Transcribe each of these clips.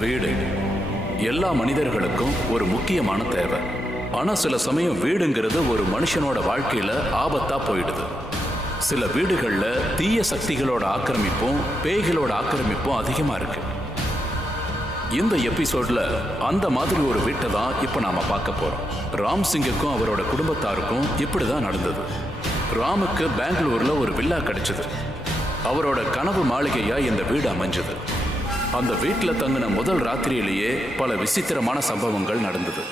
வீடு எல்லா மனிதர்களுக்கும் ஒரு முக்கியமான தேவை. ஆனா சில சமயம் வீடுங்கிறது ஒரு மனுஷனோட வாழ்க்கையில ஆபத்தா போயிடுது. சில வீடுகள்ல தீய சக்திகளோட ஆக்கிரமிப்பும் பேய்களோட ஆக்கிரமிப்பும் அதிகமா இருக்கு. இந்த எபிசோட்ல அந்த மாதிரி ஒரு வீட்டை தான் இப்ப நாம பார்க்க போறோம். ராம் சிங்குக்கும் அவரோட குடும்பத்தாருக்கும் இப்படிதான் நடந்தது. ராமுக்கு பெங்களூர்ல ஒரு வில்லா கிடைச்சது. அவரோட கனவு மாளிகையா இந்த வீடு அமைஞ்சது. அந்த வீட்டுல தங்கின முதல் ராத்திரியிலேயே பல விசித்திரமான சம்பவங்கள் நடந்தது.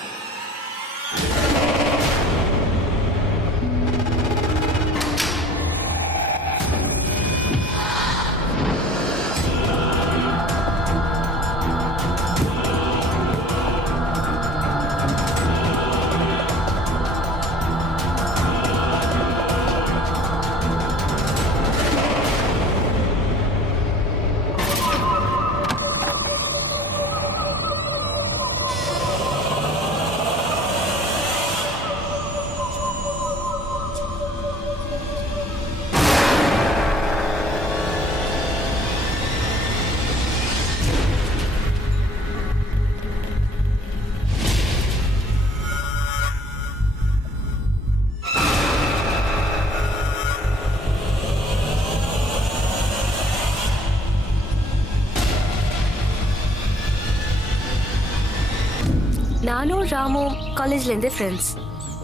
நானும் ராமும் காலேஜ்லேருந்தே ஃப்ரெண்ட்ஸ்.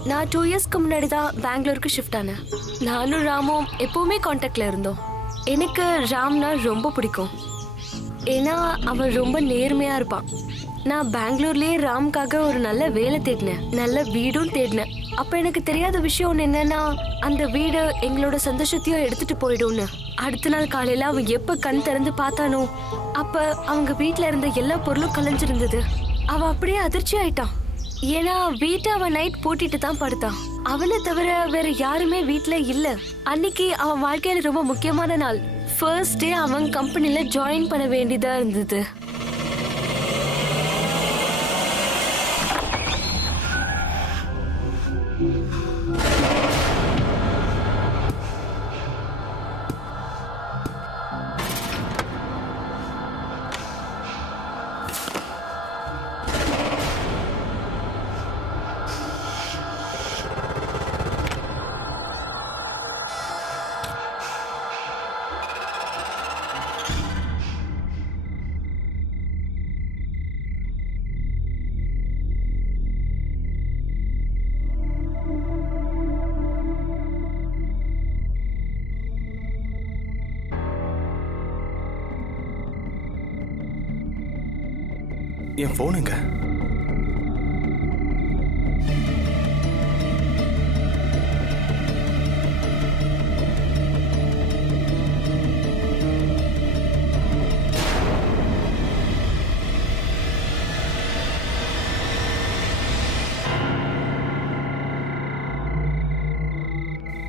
நான் 2 இயர்ஸ்க்கு முன்னாடி தான் பெங்களூருக்கு ஷிஃப்ட் ஆனேன். நானும் ராமும் எப்போவுமே காண்டாக்டில் இருந்தோம். எனக்கு ராம்னா ரொம்ப பிடிக்கும். ஏன்னா அவன் ரொம்ப நேர்மையாக இருப்பான். நான் பெங்களூர்லேயே ராம்காக ஒரு நல்ல வேலை தேடினேன், நல்ல வீடும் தேடினேன். அப்போ எனக்கு தெரியாத விஷயம் ஒன்று என்னன்னா, அந்த வீடு எங்களோட சந்தோஷத்தையும் எடுத்துட்டு போயிடும்னு. அடுத்த நாள் காலையில் அவன் எப்போ கண் திறந்து பார்த்தானோ அப்போ அவங்க வீட்டில் இருந்த எல்லா பொருளும் கலைஞ்சிருந்தது. அவன் அப்படியே அதிர்ச்சி ஆயிட்டான். ஏன்னா வீட்டை அவன் நைட் பூட்டிட்டு தான் படுத்தான். அவனை தவிர வேற யாருமே வீட்டுல இல்ல. அன்னைக்கு அவன் வாழ்க்கையில ரொம்ப முக்கியமான நாள். ஃபர்ஸ்ட் டே அவன் கம்பெனில ஜாயின் பண்ண வேண்டியதா இருந்தது. என் போனுங்க.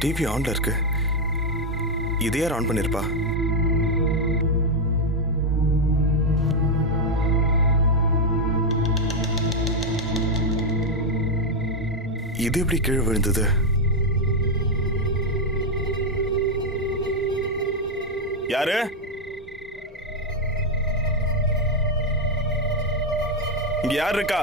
டிவி ஆன்ல இருக்கு. இது யார் ஆன் பண்ணிருப்பா? இது எப்படி கீழே விழுந்தது? யாரு? இங்க யார் இருக்கா?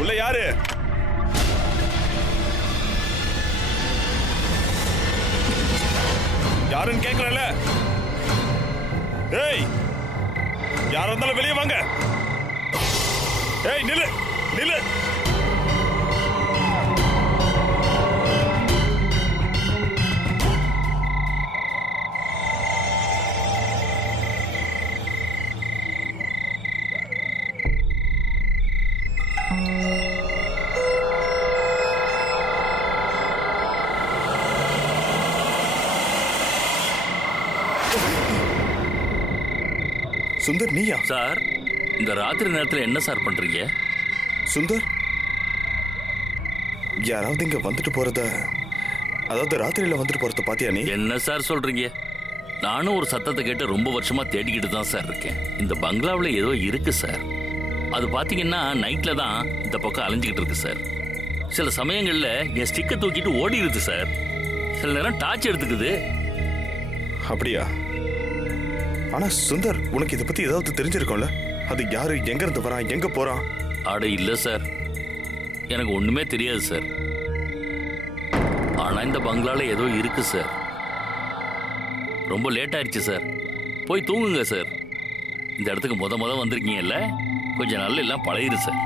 உள்ள யாரு? யாருன்னு கேட்கல. ஏய், யாரா இருந்தாலும் வெளியே வாங்க. ஏய், நில்லு நில்லு. சுந்தர், நீயா? சார், இந்த ராத்திரி நேரத்தில் என்ன சார் பண்றீங்க? சுந்தர், யாராவது இங்க வந்துட்டு போறத, அதாவது ராத்திரியில வந்துட்டு போறத பாத்தியா நீ? என்ன சார் சொல்றீங்க? நானும் ஒரு சத்தத்தை கேட்டு ரொம்ப வருஷமா தேடிக்கிட்டு தான் சார் இருக்கேன். இந்த பங்களாவில் ஏதோ இருக்கு சார். அது பார்த்தீங்கன்னா நைட்ல தான் இந்த பக்கம் அலைஞ்சிக்கிட்டு இருக்கு சார். சில சமயங்களில் என் ஸ்டிக்கை தூக்கிட்டு ஓடிடுது சார். சில நேரம் டார்ச் எடுத்துக்குது. அப்படியா? ஆனா சுந்தர், உனக்கு இதை பத்தி ஏதாவது தெரிஞ்சிருக்கும்ல? அது யாரு, எங்க இருந்து வரான், எங்க போறான்? ஆட இல்லை சார், எனக்கு ஒண்ணுமே தெரியாது சார். ஆனா இந்த பங்களாவில் ஏதோ இருக்கு சார். ரொம்ப லேட் ஆயிடுச்சு சார். போய் தூங்குங்க சார். இந்த இடத்துக்கு முத வந்திருக்கீங்கல்ல, கொஞ்சம் நாள் எல்லாம் பழகிரு சார்.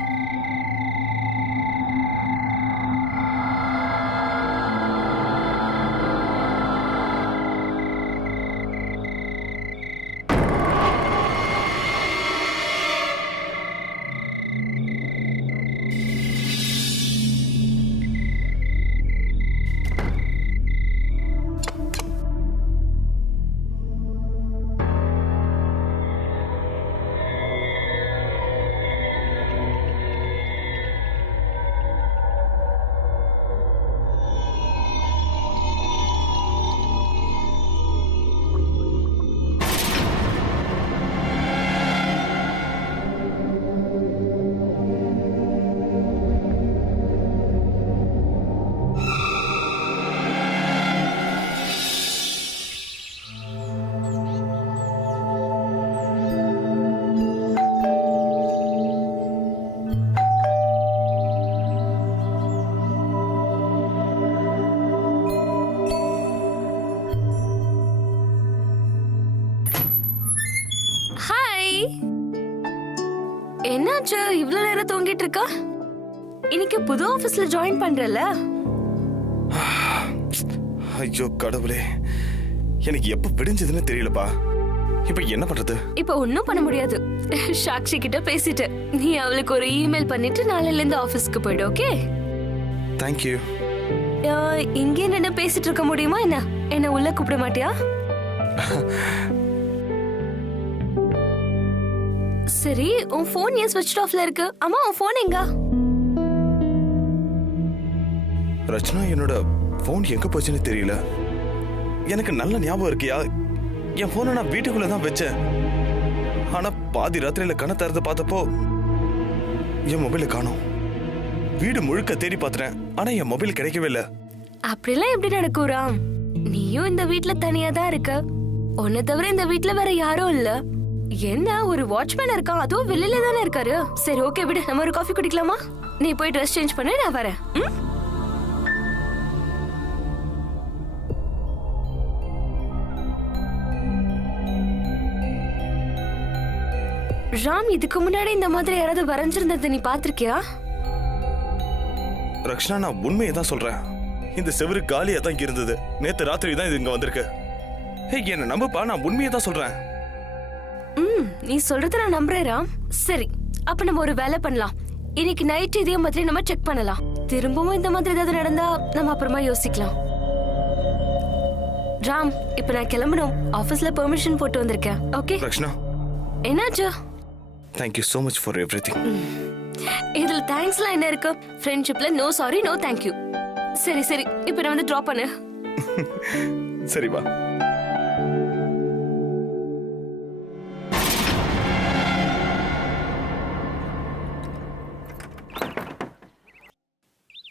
என்னாச்சு இவ்வளவு நேரம் தூங்கிட்டு இருக்கா? இன்னைக்கு புது ஆபீஸ்ல ஜாயின் பண்றல? ஐயோ கடவுளே, எனக்கு எப்ப விடிஞ்சதுன்னு தெரியலப்பா. இப்ப என்ன பண்றது? இப்ப ஒண்ணும் பண்ண முடியாது. சாக்ஷி கிட்ட பேசிட்டு நீ அவளுக்கு ஒரு இமெயில் பண்ணிட்டு நாளைல இருந்து ஆபீஸ்க்கு போய்டு. ஓகே? Thank you. இங்கே என்ன பேசிட்டு இருக்க முடியுமா என்ன? என்ன உள்ள கூப்பிட மாட்டியா? சரி, உன் போன் ஏன் ஸ்விட்ச் ஆஃப்ல இருக்கு? அம்மா, உன் போன் எங்க? ரச்சனா, என்னோட போன் எங்க போச்சுன்னு தெரியல. எனக்கு நல்ல ஞாபகம் இருக்கியா, என் போனை நான் வீட்டுக்குள்ள தான் வச்சேன். ஆனா பாதி ராத்திரியில கண்ணை திறந்து பார்த்தப்போ என் மொபைல காணோம். வீடு முழுக்க தேடி பார்த்துட்டேன், ஆனா என் மொபைல் கிடைக்கவே இல்லை. அப்படிலாம் எப்படி நடக்கும் ராம்? நீயும் இந்த வீட்ல தனியா தான் இருக்க. உன்னை தவிர இந்த வீட்ல வேற யாரும் இல்ல. என்ன, ஒரு வாட்ச்மேன் இருக்கான், அதுவும் வெளியில தானே இருக்காரு. சரி, ஓகே விடு, நம்ம ஒரு காஃபி குடிக்கலாமா? நீ போய் ட்ரெஸ் சேஞ்ச் பண்ணு, நான் வரேன். ராம், இதுக்கு முன்னாடி இந்த மாதிரி யாராவது வரைஞ்சிருந்ததை நீ பாத்திருக்கியா? ரக்ஷனா, நான் உண்மையை தான் சொல்றேன். இந்த செவரு காலியா தான் இருந்தது. நேத்து ராத்திரி தான் இது இங்க வந்திருக்கு. என்ன நம்பப்பா, நான் உண்மையை தான் சொல்றேன். நீ சொல்றத நான் நம்புறேன் ராம். சரி, அப்ப நம்ம ஒரு வேலை பண்ணலாம். இன்னைக்கு நைட் இதே மாதிரி நம்ம செக் பண்ணலாம். திரும்பவும் இந்த மாதிரி ஏதாவது நடந்தா நம்ம அப்புறமா யோசிக்கலாம். ராம், இப்ப நான் கிளம்பணும். ஆபீஸ்ல பெர்மிஷன் போட்டு வந்திருக்கேன். ஓகே? ரக்ஷனா, என்னாச்சு? thank you so much for everything. இதுல தேங்க்ஸ்லாம் என்ன இருக்கு? ஃப்ரெண்ட்ஷிப்ல no sorry no thank you. சரி சரி, இப்ப நான் வந்து டிராப் பண்ணு. சரி வா.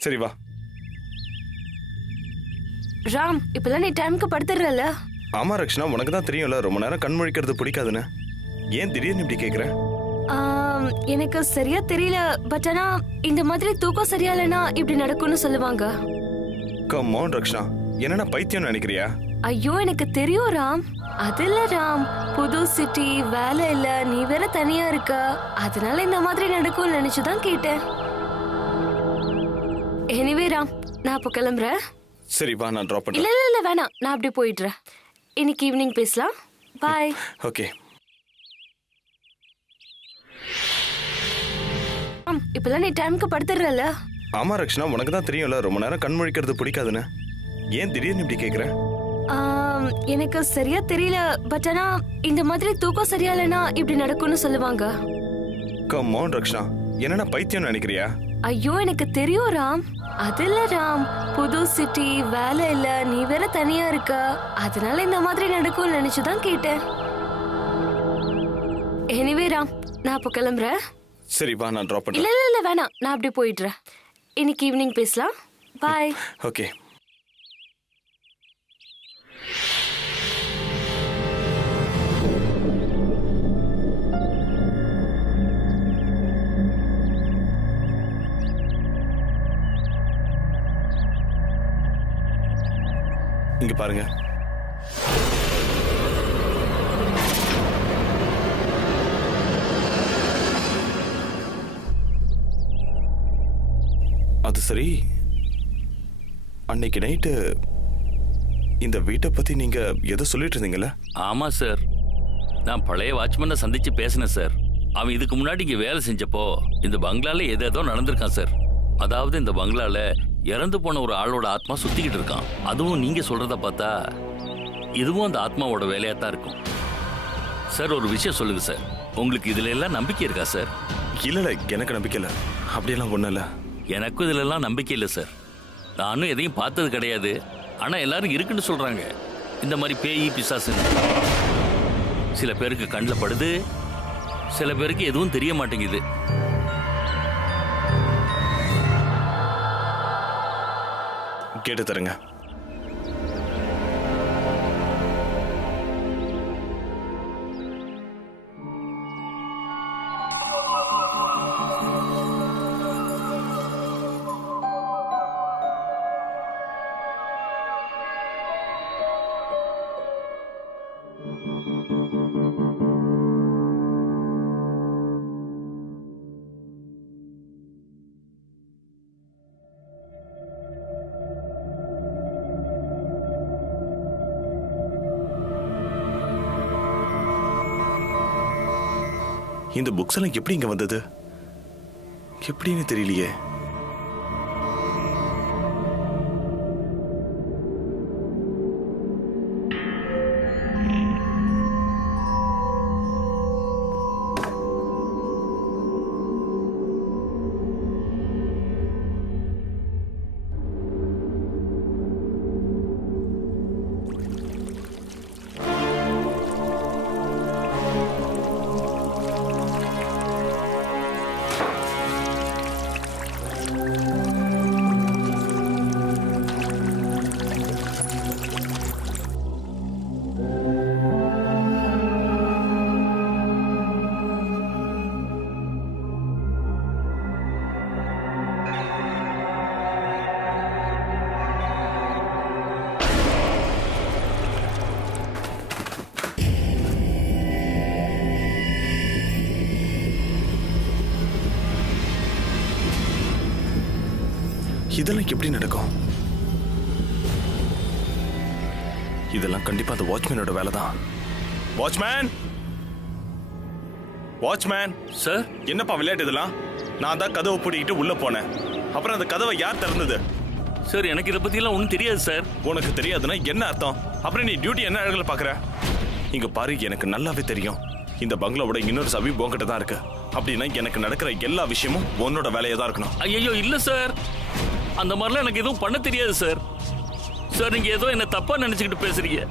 சரி வா. ராம், இப்பெல்லாம் நீ டைம்க்கு படுத்துறல? ஆமா ரக்ஷனா, உனக்கு தான் தெரியும்ல ரொம்ப நேரம் கண் முழிக்கிறது பிடிக்காதுன்னு. ஏன் திடீர்னு இப்படி கேக்குற? எனக்கு சரியா தெரியல. பட் ஆனா இந்த மாதிரி தூக்கம் சரியா இல்லைன்னா இப்படி நடக்கும்னு சொல்லுவாங்க. கம் ஆன் ரக்ஷனா, என்னன்னா பைத்தியம் நினைக்கிறியா? ஐயோ, எனக்கு தெரியும் ராம். அது இல்ல ராம், புது சிட்டி, வேலை இல்ல, நீ வேற தனியா இருக்க, அதனால இந்த மாதிரி நடக்கும்னு நினைச்சுதான் கேட்டேன். எனிவே ராம், நான் அப்ப கிளம்புறேன். சரி வா, நான் டிராப் பண்றேன். இல்ல இல்ல வேணாம், நான் அப்படியே போயிடுறேன். இன்னைக்கு ஈவினிங் பேசலாம். பாய். ஓகே. இப்பெல்லாம் நீ டைம்க்கு படுத்துறல? ஆமா ரக்ஷனா, உனக்கு தான் தெரியும்ல ரொம்ப நேரம் கண் முழிக்கிறது பிடிக்காதுன்னு. ஏன் திடீர்னு இப்படி கேக்குற? எனக்கு சரியா தெரியல. பட் ஆனா இந்த மாதிரி தூக்கம் சரியா இல்லைன்னா இப்படி நடக்கும்னு சொல்லுவாங்க. கம் ஆன் ரக்ஷனா, என்னன்னா பைத்தியம் நினைக்கிறியா? ஐயோ, எனக்கு தெரியும் ராம். அது இல்ல ராம், புது சிட்டி, வேலை இல்ல, நீ வேற தனியா இருக்க, அதனால இந்த மாதிரி நடக்கும்னு நினைச்சுதான் கேட்டேன். எனிவே ராம், நான் அப்ப கிளம்புறேன். சரி வா, நான் டிராப் இல்ல பண்றேன். இல்ல இல்ல வேணாம், நான் அப்படியே போயிடுறேன். இன்னைக்கு ஈவினிங் பேசலாம். பாய். ஓகே. இங்க பாருங்க. அது சரி, அன்னைக்கு நைட்டு இந்த வீட்டை பத்தி நீங்க எதோ சொல்லிட்டு இருந்தீங்கல்ல? ஆமா சார், நான் பழைய வாட்ச்மேனை சந்திச்சு பேசினேன் சார். அவன் இதுக்கு முன்னாடி இங்க வேலை செஞ்சப்போ இந்த பங்களால ஏதேதோ நடந்திருக்கான் சார். அதாவது இந்த பங்களால இறந்து போன ஒரு ஆளோட ஆத்மா சுத்திக்கிட்டு இருக்கான். அதுவும் நீங்க சொல்றத பார்த்தா இதுவும் அந்த ஆத்மாவோட வேலையா தான் இருக்கும் சார். ஒரு விஷயம் சொல்லுங்க சார், உங்களுக்கு இதுல எல்லாம் நம்பிக்கை இருக்கா சார்? இல்ல, எனக்கு நம்பிக்கை இல்லை. அப்படியெல்லாம் ஒண்ணும் இல்லை. எனக்கும் இதுல எல்லாம் நம்பிக்கை இல்லை சார். நானும் எதையும் பார்த்தது கிடையாது. ஆனா எல்லாரும் இருக்குன்னு சொல்றாங்க. இந்த மாதிரி பேய் பிசாசுன்னு சில பேருக்கு கண்ணில் படுது, சில பேருக்கு எதுவும் தெரிய மாட்டேங்குது. கேட்டு தருங்க. இந்த புக்ஸ் எல்லாம் எப்படி இங்க வந்தது? எப்படின்னு தெரியலையே. இதெல்லாம் எப்படி நடக்கும்? இதெல்லாம் கண்டிப்பா அந்த வாட்ச்மேனோட வேலை தான். வாட்ச்மேன், வாட்ச்மேன் சார், என்னப்பா விளையாட்டு இதெல்லாம்? நான் தான் கதவை பூட்டிக்கிட்டு உள்ள போனேன். அப்புறம் அந்த கதவை யார் திறந்தது? சார் எனக்கு இதை பத்தியெல்லாம் ஒன்றும் தெரியாது சார். உனக்கு தெரியாதுன்னா என்ன அர்த்தம்? அப்புறம் நீ டியூட்டி என்ன அழகுல பாக்குற? இங்க பாரு, எனக்கு நல்லாவே தெரியும் இந்த பங்களாவோட இன்னொரு சபி உன்கிட்ட தான் இருக்கு. அப்படின்னா எனக்கு நடக்கிற எல்லா விஷயமும் உன்னோட வேலையா தான் இருக்கணும். ஐயோ இல்ல சார், அந்த மாதிரிலாம் எனக்கு எதுவும் பண்ண தெரியாது சார். சார் நீங்க ஏதோ என்ன தப்பா நினைச்சுக்கிட்டு பேசுறீங்க.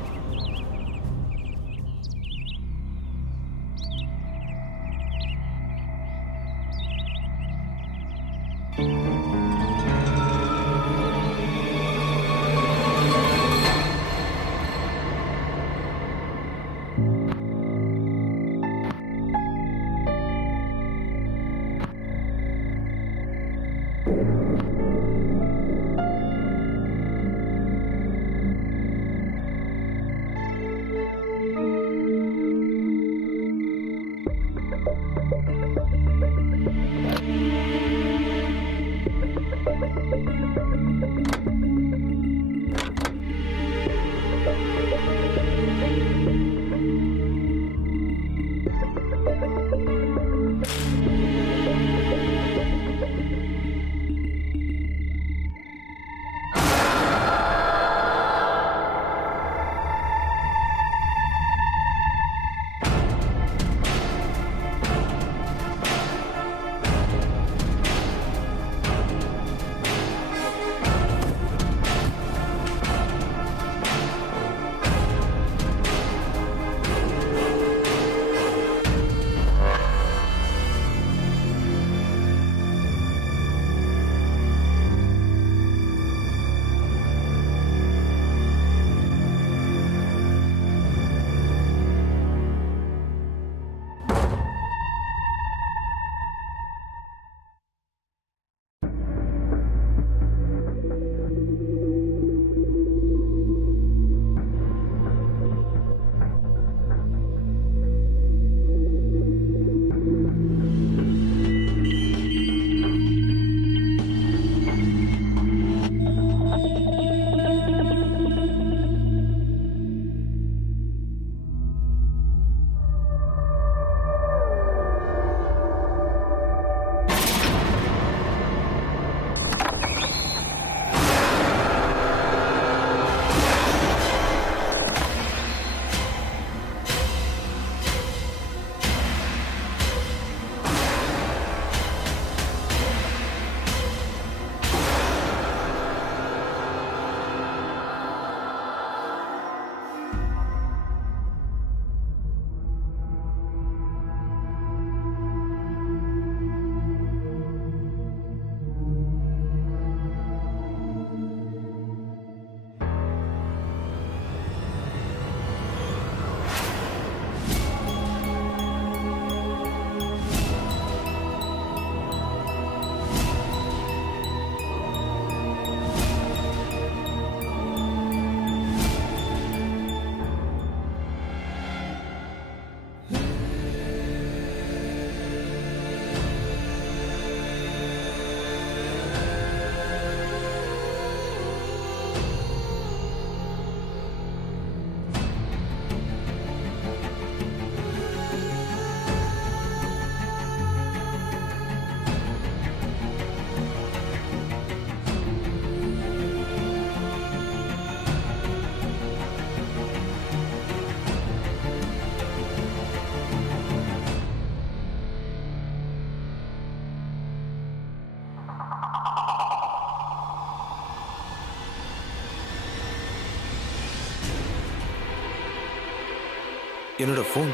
என்னோட போன்.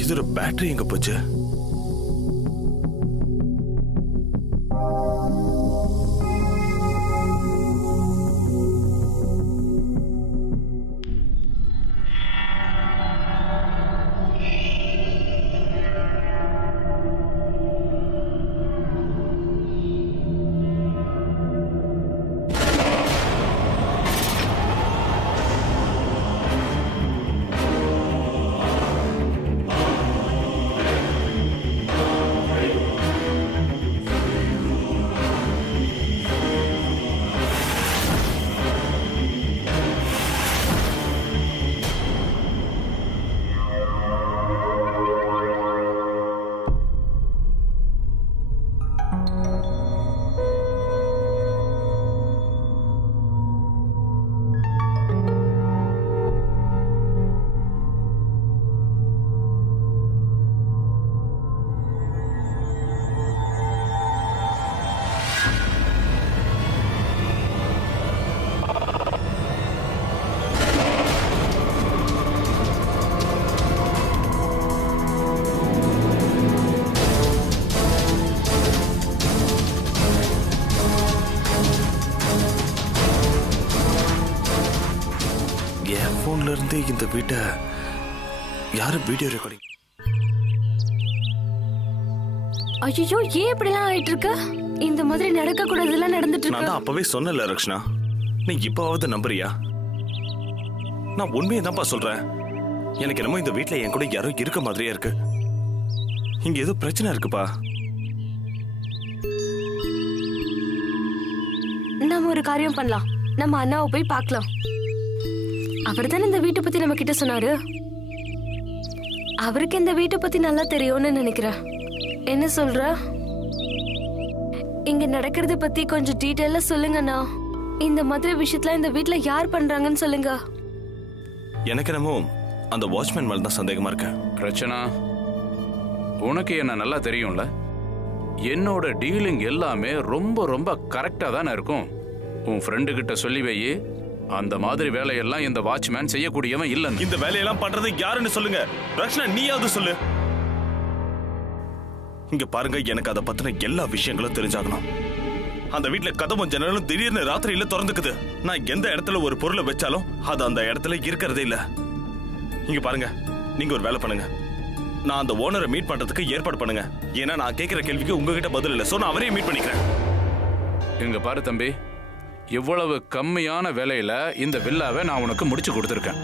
இதோட பேட்டரி எங்க போச்சு? போன்ல இருந்து இந்த வீட்டை யாரு வீடியோ ரெக்கார்டிங்? ஐயோ, ஏன் இப்படிலாம் ஆயிட்டு இருக்கு? இந்த மாதிரி நடக்க கூடாதெல்லாம் நடந்துட்டு இருக்கு. நான் தான் அப்பவே சொன்னல ரக்ஷனா, நீ இப்பவாவது நம்புறியா? நான் உண்மையை தான்ப்பா சொல்றேன். எனக்கு என்னமோ இந்த வீட்டுல என் கூட யாரோ இருக்க மாதிரியே இருக்கு. இங்க ஏதோ பிரச்சனை இருக்குப்பா. நம்ம ஒரு காரியம் பண்ணலாம். நம்ம அண்ணாவை போய் பார்க்கலாம். அவர் தானே இந்த வீட்டை பத்தி நம்ம கிட்ட சொன்னாரு. அவருக்கு இந்த வீட்டை பத்தி நல்லா தெரியும்னு நினைக்கிறேன். என்ன சொல்ற? இங்க நடக்கிறத பத்தி கொஞ்சம் டீடைலா சொல்லுங்கண்ணா. இந்த மாதிரி விஷயத்துல இந்த வீட்டுல யார் பண்றாங்கன்னு சொல்லுங்க. எனக்கு என்னமோ அந்த வாட்ச்மேன் மேல தான் சந்தேகமா இருக்கு. ரச்சனா, உனக்கு என்ன நல்லா தெரியும்ல. என்னோட டீலிங் எல்லாமே ரொம்ப ரொம்ப கரெக்டா தானே இருக்கும். உன் ஃப்ரெண்டு கிட்ட சொல்லி வை, அந்த மாதிரி வேலையெல்லாம் இந்த வாட்ச்மேன் செய்யக்கூடியவன் இல்லைன்னு. இந்த வேலையெல்லாம் பண்றது யாருன்னு சொல்லுங்க. ரக்ஷனா, நீயாவது சொல்லு. இங்க பாருங்க, எனக்கு அதை பத்தின எல்லா விஷயங்களும் தெரிஞ்சாகணும். அந்த வீட்டுல கதவும் ஜன்னலும் திடீர்னு ராத்திரியில திறந்துக்குது. நான் எந்த இடத்துல ஒரு பொருளை வச்சாலும் அது அந்த இடத்துல இருக்கிறதே இல்ல. இங்க பாருங்க, நீங்க ஒரு வேலை பண்ணுங்க. நான் அந்த ஓனரை மீட் பண்றதுக்கு ஏற்பாடு பண்ணுங்க. ஏன்னா நான் கேட்கிற கேள்விக்கு உங்ககிட்ட பதில் இல்லை. சோ நான் அவரையும் மீட் பண்ணிக்கிறேன். இங்க பாரு தம்பி, இவ்வளவு கம்மியான விலையில இந்த வில்லாவை நான் உனக்கு முடிச்சு கொடுத்துருக்கேன்.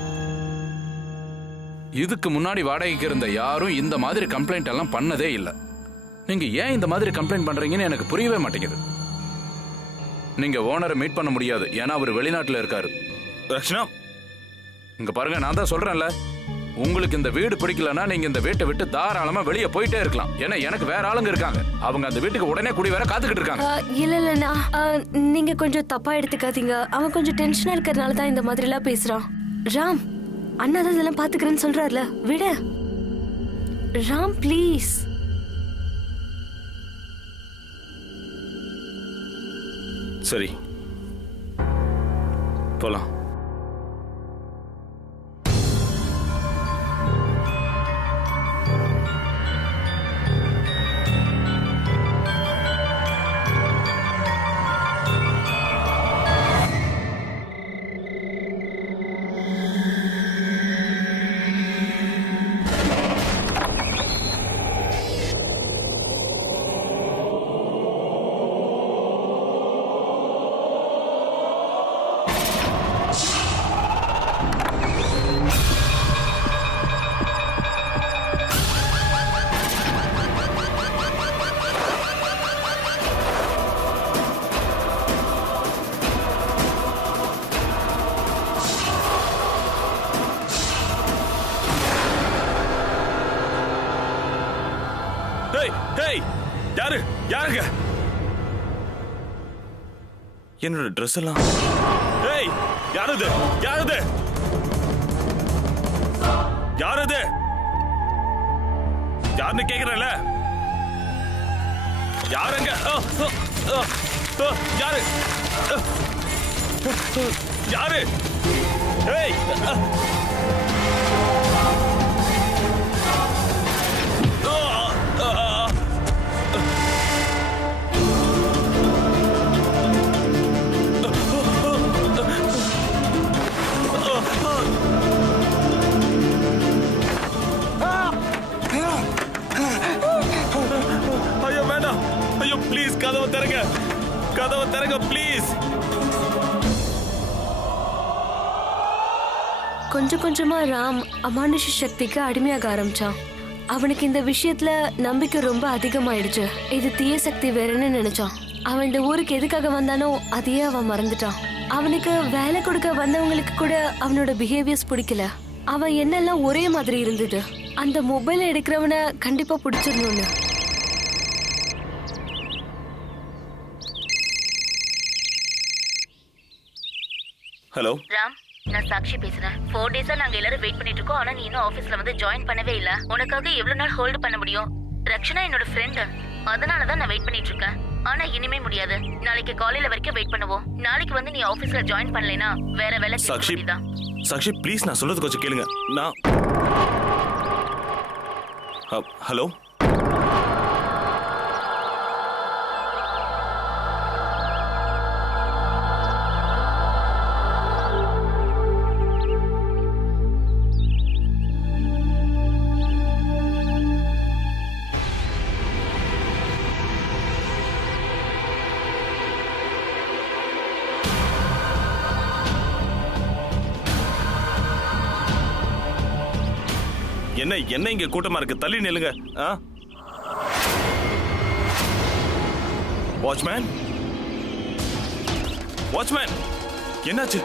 இதுக்கு முன்னாடி வாடகைக்கு இருந்த யாரும் இந்த மாதிரி கம்ப்ளைண்ட் எல்லாம் பண்ணதே இல்லை. நீங்க ஏன் இந்த மாதிரி கம்ப்ளைண்ட் பண்றீங்கன்னு எனக்கு புரியவே மாட்டேங்குது. நீங்க ஓனரை மீட் பண்ண முடியாது, ஏன்னா அவர் வெளிநாட்டுல இருக்காரு. ரக்ஷனா, இங்க பாருங்க, நான் தான் சொல்றேன்ல, உங்களுக்கு இந்த வீடு பிடிக்கலன்னா நீங்க இந்த வீட்டை விட்டு தாராளமா வெளியே போயிட்டே இருக்கலாம். ஏன்னா எனக்கு வேற ஆளுங்க இருக்காங்க. அவங்க அந்த வீட்டுக்கு உடனே குடி வேற காத்துக்கிட்டு இருக்காங்க. இல்லண்ணா, நீங்க கொஞ்சம் தப்பா எடுத்துக்காதீங்க. அவன் கொஞ்சம் டென்ஷனா இருக்கிறதுனால தான் இந்த மாதிரி எல்லாம் பேசுறான். ராம், அண்ணா தான் இதெல்லாம் பாத்துக்கிறேன்னு சொல்றாருல, விட. ராம் ப்ளீஸ். சரி, போலாம். யாருங்க என்னோட ட்ரெஸ் எல்லாம்? ஏய், யாரது? யாரது? யாரது? யாருன்னு கேக்குறல? யாருங்க யாரு யாரு ஏய் ஐயோ வேண்டாம் ஐயோ ப்ளீஸ் கதவை திறங்க ப்ளீஸ். கொஞ்சம் கொஞ்சமா ராம் அமானுஷ சக்திக்கு அடிமையாக ஆரம்பிச்சான். அவனுக்கு இந்த விஷயத்துல நம்பிக்கை ரொம்ப அதிகமாயிடுச்சு. இது தீய சக்தி வேறன்னு நினைச்சான். அவன் இந்த ஊருக்கு எதுக்காக வந்தானோ அதையே அவன் மறந்துட்டான். அவனுக்கு வேலை கொடுக்க வந்தவங்களுக்கு கூட அவனோட பிஹேவியர்ஸ் பிடிக்கல. அவன் என்னெல்லாம் ஒரே மாதிரி இருந்தது. அந்த மொபைலை எடுக்கிறவனை கண்டிப்பா பிடிச்சிடணும்னு. ஹலோ ராம், நான் சாக்ஷி பேசுறேன். 4 டேஸா நாங்க எல்லாரும் வெயிட் பண்ணிட்டு இருக்கோம். ஆனா நீ இன்னும் ஆபீஸ்ல வந்து ஜாயின் பண்ணவே இல்ல. உனக்காக எவ்வளவு நாள் ஹோல்ட் பண்ண முடியும்? ரக்ஷனா என்னோட ஃப்ரெண்ட், அதனாலதான் நான் வெயிட் பண்ணிட்டு இருக்கேன். ஆனா இனிமே முடியாது. நாளைக்கு காலையில வரைக்கும் வெயிட் பண்ணுவோம். நாளைக்கு வந்து நீ ஆபீஸ்ல ஜாயின் பண்ணலைனா வேற வேலை சாக்ஷி கேட்க சாக்ஷி ப்ளீஸ், நான் சொல்றது கொஞ்சம் கேளுங்க. நான் ஹலோ என்ன இங்க கூட்டமா இருக்கு? தள்ளி நில்லுங்க. வாட்ச்மேன் என்னாச்சு?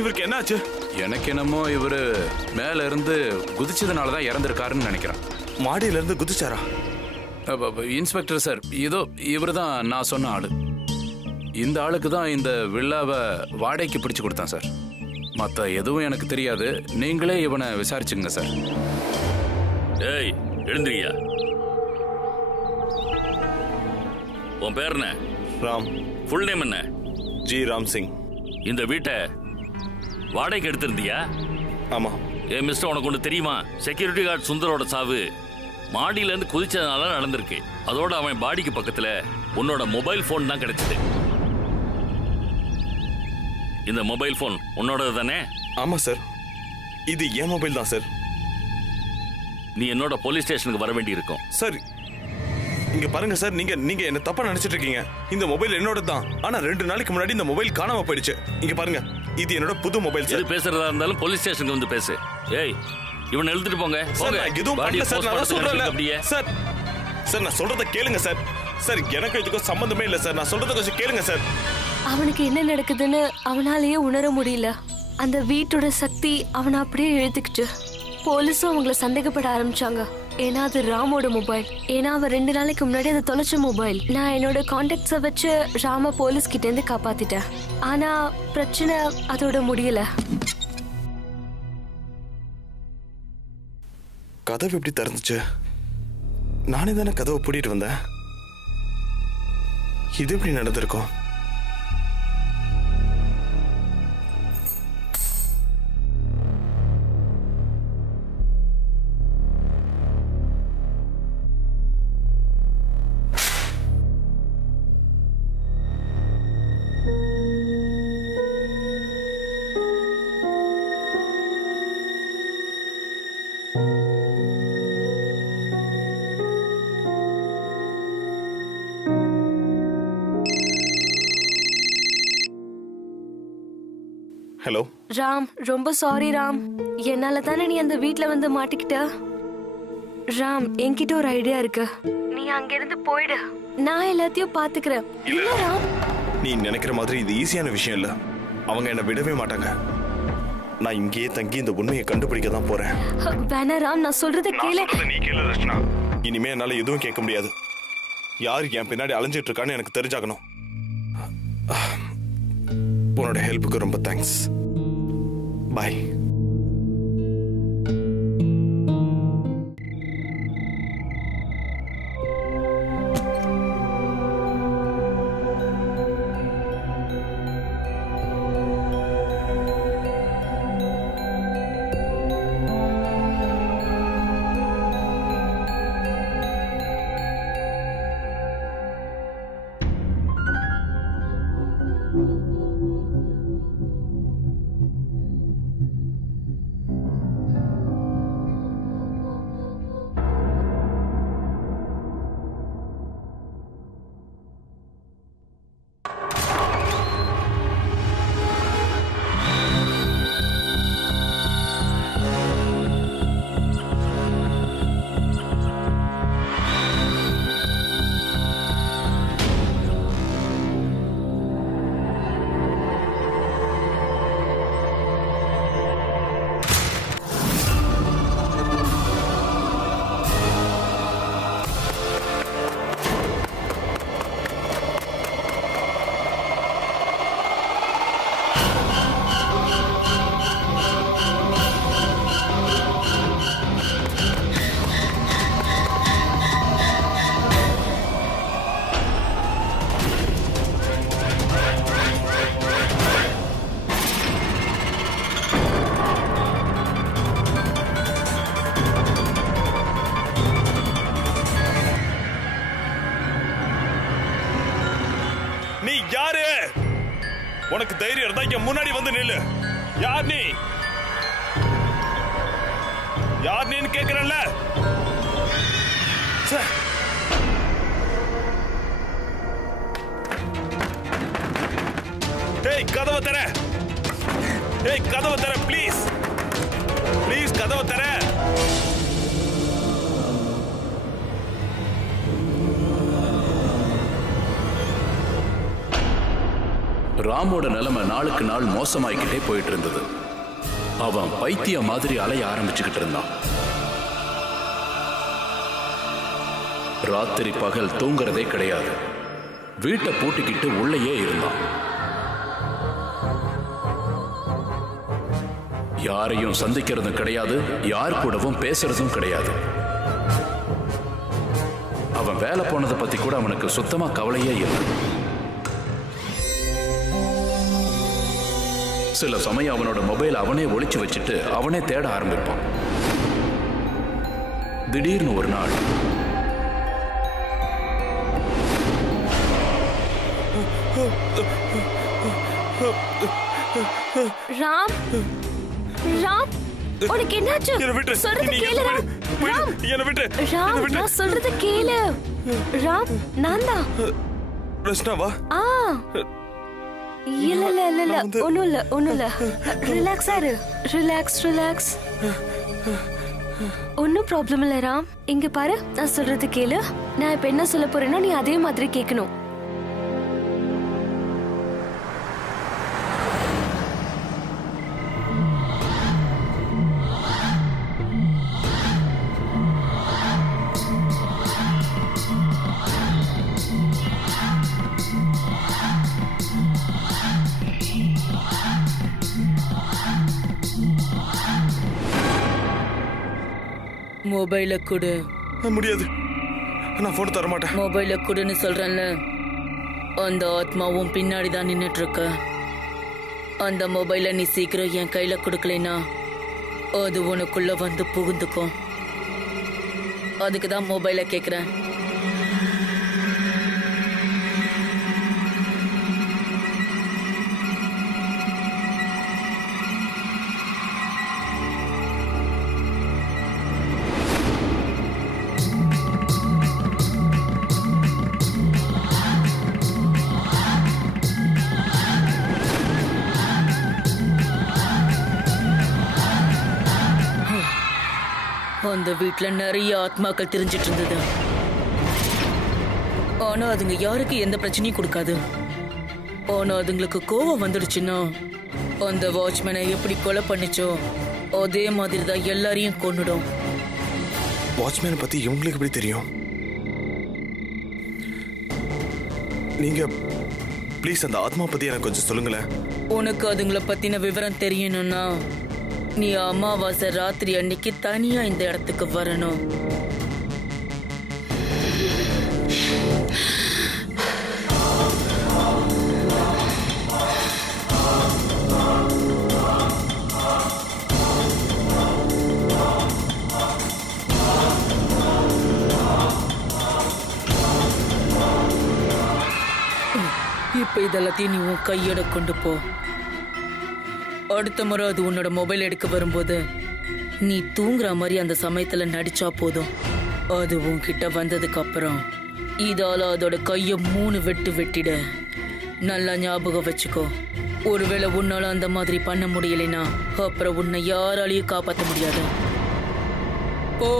இவருக்கு என்னாச்சு? எனக்கு என்னமோ இவரு மேல இருந்து குதிச்சதுனால தான் இறந்திருக்காருன்னு நினைக்கிறேன். மாடியில இருந்து குதிச்சாரா? இன்ஸ்பெக்டர் சார், இதோ இவர் தான் நான் சொன்ன ஆளு. இந்த ஆளுக்கு தான் இந்த வில்லாவை வாடகைக்கு பிடிச்சு கொடுத்தேன் சார். மற்ற எதுவும் எனக்கு தெரியாது. நீங்களே இவனை விசாரிச்சுங்க சார். ஏய், எழுந்திரியா. உன் பேர் என்ன? ராம். ஃபுல் நேம் என்ன? ஜி ராம் சிங். இந்த வீட்டை வாடகைக்கு எடுத்திருந்தியா? ஆமா. மிஸ்டர், உனக்கு ஒன்று தெரியுமா? செக்யூரிட்டி கார்டு சுந்தரோட சாவு மாடியில இருந்து குதிச்சதுனால நடந்திருக்கு. அதோட அவன் பாடிக்கு பக்கத்துல உன்னோட மொபைல் போன் தான் கிடைச்சது. இந்த மொபைல் போன் உன்னோடது தானே? ஆமா சார், இது என் மொபைல் தான் சார். நீ என்னோட போலீஸ் ஸ்டேஷனுக்கு வர வேண்டி இருக்கும். சார் இங்க பாருங்க சார், நீங்க என்ன தப்பா நினைச்சிட்டு இருக்கீங்க. இந்த மொபைல் என்னோட தான். ஆனா 2 நாளைக்கு முன்னாடி இந்த மொபைல் காணாம போயிடுச்சு. இங்க பாருங்க, இது என்னோட புது மொபைல் சார். எது பேசுறதா இருந்தாலும் போலீஸ் ஸ்டேஷனுக்கு வந்து பேசு. ஏய், இவனை எழுதிட்டு போங்க. சார் நான் எதுவும் பண்ணல சார். நான் சொல்றேன் சார். சார் நான் சொல்றத கேளுங்க சார். சார் எனக்கு இதுக்கு சம்பந்தமே இல்ல சார். நான் சொல்றத கொஞ்சம் கேளுங்க சார். அவனுக்கு என்ன நடக்குதுன்னு அவனாலேயே உணர முடியல. அந்த வீட்டோட சக்தி அவனை அப்படியே இழுத்துக்கிச்சு. போலீஸும் அவங்கள சந்தேகப்பட ஆரம்பிச்சாங்க. ஏன்னா அது ராமோட மொபைல். ஏன்னா அவன் 2 நாளைக்கு முன்னாடி அதை தொலைச்ச மொபைல். நான் என்னோட கான்டாக்ட்ஸை வச்சு ராம போலீஸ் கிட்ட இருந்து காப்பாத்திட்டேன். ஆனா பிரச்சனை அதோட முடியல. கதவு எப்படி திறந்துச்சு? நானே தானே கதவை பூட்டிட்டு வந்தேன். இது எப்படி நடந்திருக்கும்? ஹலோ ராம், ரொம்ப சாரி ராம். என்னால தானே நீ அந்த வீட்ல வந்து மாட்டிக்கிட்ட. ராம், என்கிட்ட ஒரு ஐடியா இருக்கு. நீ அங்க இருந்து போயிடு. நான் எல்லாத்தையும் பாத்துக்கிறேன். இல்ல ராம், நீ நினைக்கிற மாதிரி இது ஈஸியான விஷயம் இல்ல. அவங்க என்ன விடவே மாட்டாங்க. நான் இங்கேயே தங்கி இந்த உண்மையை கண்டுபிடிக்க தான் போறேன். வேணா ராம், நான் சொல்றத கேளு. நீ கேளு ரச்சனா. இனிமே என்னால எதுவும் கேட்க முடியாது. யார் என் பின்னாடி அலைஞ்சிட்டு இருக்கான்னு எனக்கு தெரிஞ்சாகணும். உன்னோட ஹெல்ப்புக்கு ரொம்ப தேங்க்ஸ். பாய். உனக்கு தைரியம் இருந்தா இங்க முன்னாடி வந்து நில்லு. யார் நீ? யார் நீன்னு கேக்குறல்ல? ஏய் கதவை தர. ஏய் கதவை தர ப்ளீஸ். ப்ளீஸ் கதவை தர. ராமோட நிலைமை நாளுக்கு நாள் மோசமாயிக்கிட்டே போயிட்டு இருந்தது. அவன் பைத்திய மாதிரி அலைய ஆரம்பிச்சுக்கிட்டு இருந்தான். ராத்திரி பகல் தூங்குறதே கிடையாது. வீட்டை பூட்டிக்கிட்டு உள்ளேயே இருந்தான். யாரையும் சந்திக்கிறதும் கிடையாது, யார் கூடவும் பேசுறதும் கிடையாது. அவன் வேலை போனதை பத்தி கூட அவனுக்கு சுத்தமா கவலையே இல்லை. சில சமயம் அவனோட மொபைல் அவனே ஒளிச்சு வச்சுட்டு அவனே தேட ஆரம்பிப்பான். திடீர்னு ஒரு நாள் ராம், ராம், உனக்கு என்னாச்சு? சொல்றது கேளு ராம். ராம், ராம், நான் சொல்றது கேளு. ராம், நான் தான். ரஷ்னாவா? இல்ல இல்ல இல்ல இல்ல, ஒண்ணும் இல்ல. ரிலாக்ஸா இரு. ரிலாக்ஸ். ஒன்னும் ப்ராப்ளம் இல்ல ராம். இங்க பாரு, நான் சொல்றது கேளு. நான் இப்ப என்ன சொல்ல போறேன்னா நீ அதே மாதிரி கேட்கணும். மொபைல கொடு. முடியாது, நான் போன் தர மாட்டேன். மொபைல கொடுன்னு சொல்றேன்ல. அந்த ஆத்மாவும் பின்னாடி தான் நின்னுட்டு இருக்க. அந்த மொபைல நீ சீக்கிரம் என் கையில கொடுக்கலைன்னா அது உனக்குள்ள வந்து புகுந்துக்கும். அதுக்கு தான் மொபைல கேக்குறேன். அந்த வீட்டுல நிறைய ஆத்மாக்கள் தெரிஞ்சிட்டு இருந்தது. ஆனா அதுங்க யாருக்கு எந்த பிரச்சனையும் கொடுக்காது. ஆனா அதுங்களுக்கு கோவம் வந்துடுச்சுன்னா அந்த வாட்ச்மேனை எப்படி கொலை பண்ணிச்சோ அதே மாதிரி தான் எல்லாரையும் கொன்னுடும். வாட்ச்மேனை பத்தி இவங்களுக்கு எப்படி தெரியும்? நீங்க ப்ளீஸ் அந்த ஆத்மா பத்தி எனக்கு கொஞ்சம் சொல்லுங்களேன். உனக்கு அதுங்களை பத்தின விவரம் தெரியணும்னா நீ அமாவாசை ராத்திரி அன்னைக்கு தனியா இந்த இடத்துக்கு வரணும். இப்ப இதெல்லாத்தையும் நீ உன் கையோட கொண்டு போ. அடுத்த முறை அது உன்னோட மொபைல் எடுக்க வரும்போது நீ தூங்குற மாதிரி அந்த சமயத்துல நடிச்சா போதும். அது உன்கிட்ட வந்ததுக்கு அப்புறம் இதால அதோட கைய 3 வெட்டு வெட்டிட. நல்லா ஞாபகம் வச்சுக்கோ. ஒருவேளை உன்னால அந்த மாதிரி பண்ண முடியலைன்னா அப்புறம் உன்னை யாராலையும் காப்பாற்ற முடியாது. ஓ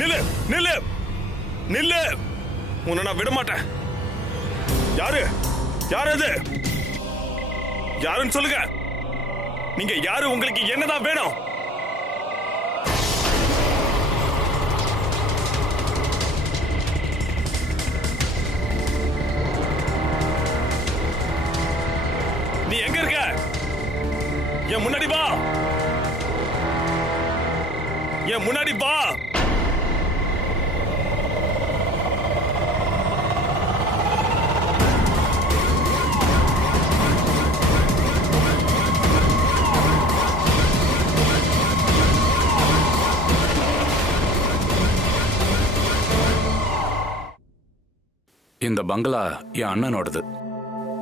நில்லு நில்லு நில்லு, உன்னை நான் விட மாட்டேன். யாரு யாரு அது? யாருன்னு சொல்லுங்க. நீங்க யாரு? உங்களுக்கு என்னதான் வேணும்? நீ எங்க இருக்க? என் முன்னாடி வா, என் முன்னாடி வா. இந்த பங்களா என் அண்ணனோடது.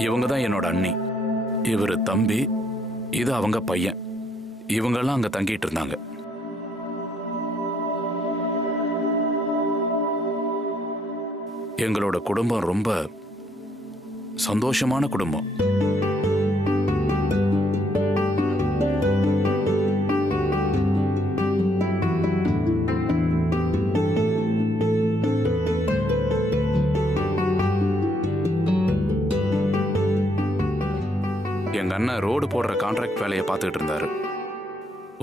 இவங்க தான் என்னோட அண்ணி. இவரு தம்பி, இது அவங்க பையன். இவங்கெல்லாம் அங்க தங்கிட்டு இருந்தாங்க. எங்களோட குடும்பம் ரொம்ப சந்தோஷமான குடும்பம். எங்க அண்ணன் ரோடு போடுற கான்ட்ராக்ட் வேலையை பார்த்துக்கிட்டு இருந்தாரு.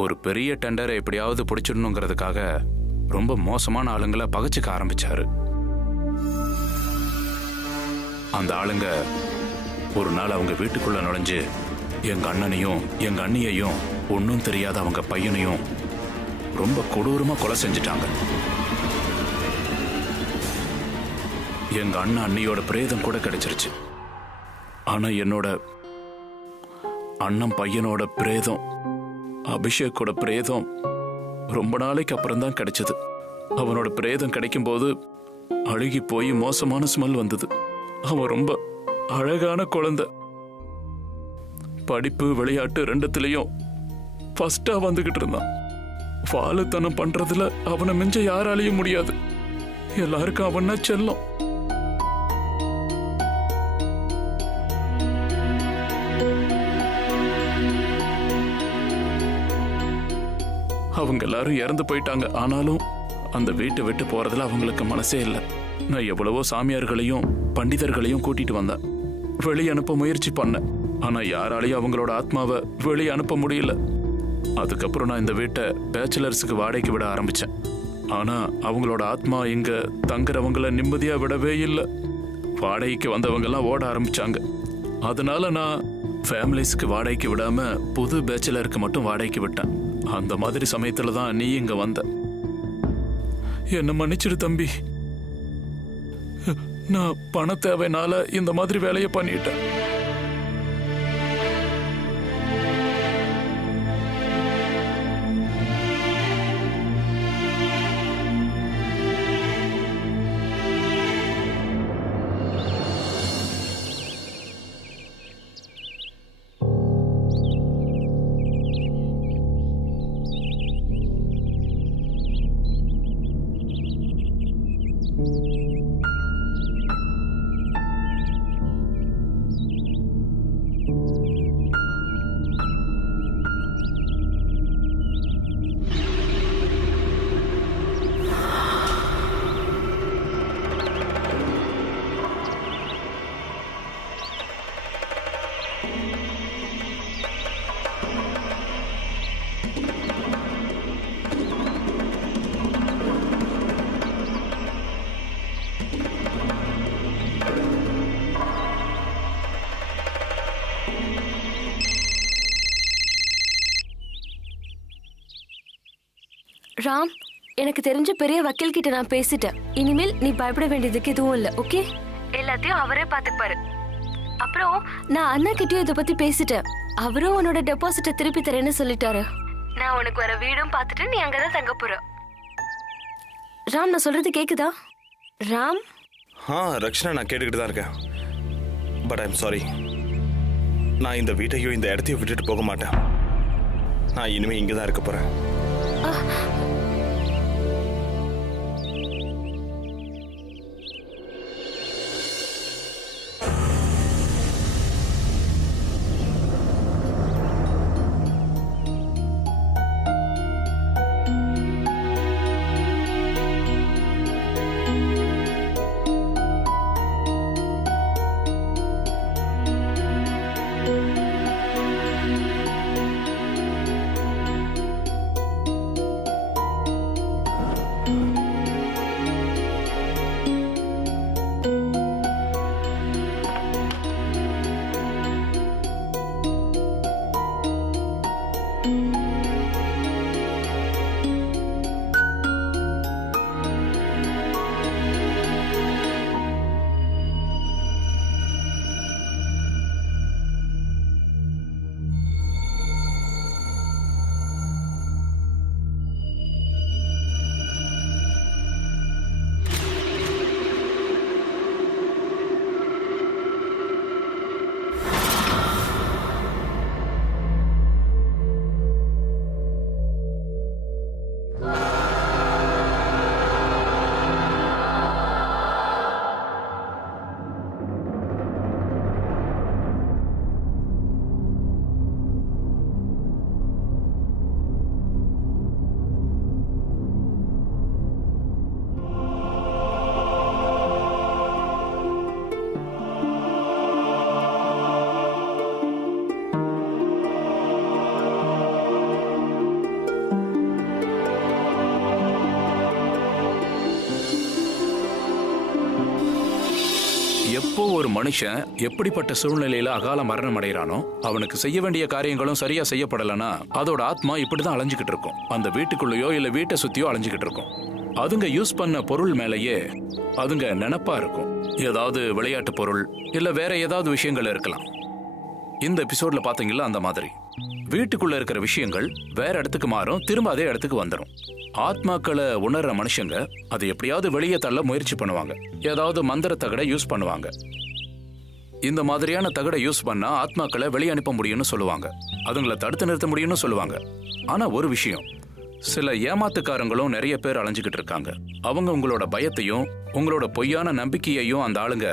ஒரு பெரிய டெண்டரை எப்படியாவது பிடிச்சிடணுங்கிறதுக்காக ரொம்ப மோசமான ஆளுங்களை பகைச்சிக்க ஆரம்பிச்சாரு. அந்த ஆளுங்க ஒரு நாள் அவங்க வீட்டுக்குள்ள நுழைஞ்சு எங்க அண்ணனையும் எங்க அண்ணியையும் ஒன்றும் தெரியாத அவங்க பையனையும் ரொம்ப கொடூரமா கொலை செஞ்சுட்டாங்க. எங்க அண்ணன் அண்ணியோட பிரேதம் கூட கிடைச்சிருச்சு. ஆனா என்னோட அண்ணன் பையனோட பிரேதம், அபிஷேக்கோட பிரேதம் ரொம்ப நாளைக்கு அப்புறம் தான் கிடைச்சது. அவனோட பிரேதம் கிடைக்கும் போது அழுகி போய் மோசமான ஸ்மெல் வந்தது. அவன் ரொம்ப அழகான குழந்தை. படிப்பு விளையாட்டு ரெண்டுத்திலையும் ஃபர்ஸ்டா வந்துகிட்டு இருந்தான். வாலுத்தனம் பண்றதுல அவனை மிஞ்ச யாராலையும் முடியாது. எல்லாருக்கும் அவனா செல்லம். அவங்க எல்லாரும் இறந்து போயிட்டாங்க. ஆனாலும் அந்த வீட்டை விட்டு போறதுல அவங்களுக்கு மனசே இல்லை. நான் எவ்வளவோ சாமியார்களையும் பண்டிதர்களையும் கூட்டிட்டு வந்தேன். வெளியே அனுப்ப முயற்சி பண்ணேன். ஆனா யாராலையும் அவங்களோட ஆத்மாவை வெளியே அனுப்ப முடியல. அதுக்கப்புறம் நான் இந்த வீட்டை பேச்சுலர்ஸுக்கு வாடகைக்கு விட ஆரம்பிச்சேன். ஆனா அவங்களோட ஆத்மா இங்க தங்குறவங்கள நிம்மதியா விடவே இல்லை. வாடகைக்கு வந்தவங்க எல்லாம் ஓட ஆரம்பிச்சாங்க. அதனால நான் ஃபேமிலிஸ்க்கு வாடகைக்கு விடாம புது பேச்சுலருக்கு மட்டும் வாடகைக்கு விட்டேன். அந்த மாதிரி சமயத்துல தான் நீ இங்க வந்த. என்ன மன்னிச்சிடு தம்பி. நான் பண தேவைனால இந்த மாதிரி வேலையை பண்ணிட்டேன். ராம், எனக்கு தெரிஞ்ச பெரிய வக்கீல் கிட்ட நான் பேசிட்டேன். இனிமேல் நீ பயப்பட வேண்டியதுக்கு எதுவும் இல்லை. ஓகே, எல்லாத்தையும் அவரே பாத்துப்பாரு. அப்புறம் நான் அண்ணா கிட்டயும் இதை பத்தி பேசிட்டேன். அவரும் உன்னோட டெபாசிட்டை திருப்பி தரேன்னு சொல்லிட்டாரு. நான் உனக்கு வர வீடும் பார்த்துட்டு நீ அங்கதான் தங்க போற. ராம், நான் சொல்றது கேக்குதா? ராம். ரக்ஷனா, நான் கேட்டுக்கிட்டு தான் இருக்கேன். But I'm sorry. நான் இந்த வீட்டையும் இந்த இடத்தையும் விட்டுட்டு போக மாட்டேன். நான் இனிமே இங்கே தான் இருக்க போறேன். எப்போ ஒரு மனுஷன் எப்படிப்பட்ட சூழ்நிலையில அகால மரணம் அடைகிறானோ அவனுக்கு செய்ய வேண்டிய காரியங்களும் சரியா செய்யப்படலைன்னா அதோட ஆத்மா இப்படிதான் அலைஞ்சுக்கிட்டு இருக்கும். அந்த வீட்டுக்குள்ளேயோ இல்ல வீட்டை சுத்தியோ அலைஞ்சுக்கிட்டு இருக்கும். அதுங்க யூஸ் பண்ண பொருள் மேலேயே அதுங்க நினைப்பா இருக்கும். ஏதாவது விளையாட்டு பொருள் இல்ல வேற ஏதாவது விஷயங்கள் இருக்கலாம். இந்த எபிசோட்ல பாத்தீங்களா, அந்த மாதிரி வீட்டுக்குள்ள இருக்கிற விஷயங்கள் வேற இடத்துக்கு மாறும், திரும்ப அதே இடத்துக்கு வந்துடும். ஆத்மாக்களை உணர்ற மனுஷங்க அதை எப்படியாவது வெளியே தள்ள முயற்சி பண்ணுவாங்க. ஏதாவது மந்திர தகடை யூஸ் பண்ணுவாங்க. இந்த மாதிரியான தகடை யூஸ் பண்ணா ஆத்மாக்களை வெளியே அனுப்ப முடியும்னு சொல்லுவாங்க. அதுங்களை தடுத்து நிறுத்த முடியும்னு சொல்லுவாங்க. ஆனா ஒரு விஷயம், சில ஏமாத்துக்காரங்களும் நிறைய பேர் அலைஞ்சுக்கிட்டு இருக்காங்க. அவங்க உங்களோட பயத்தையும் உங்களோட பொய்யான நம்பிக்கையையும் அந்த ஆளுங்க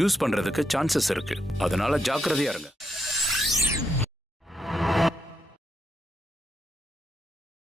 யூஸ் பண்றதுக்கு சான்சஸ் இருக்கு. அதனால ஜாக்கிரதையா இருங்க.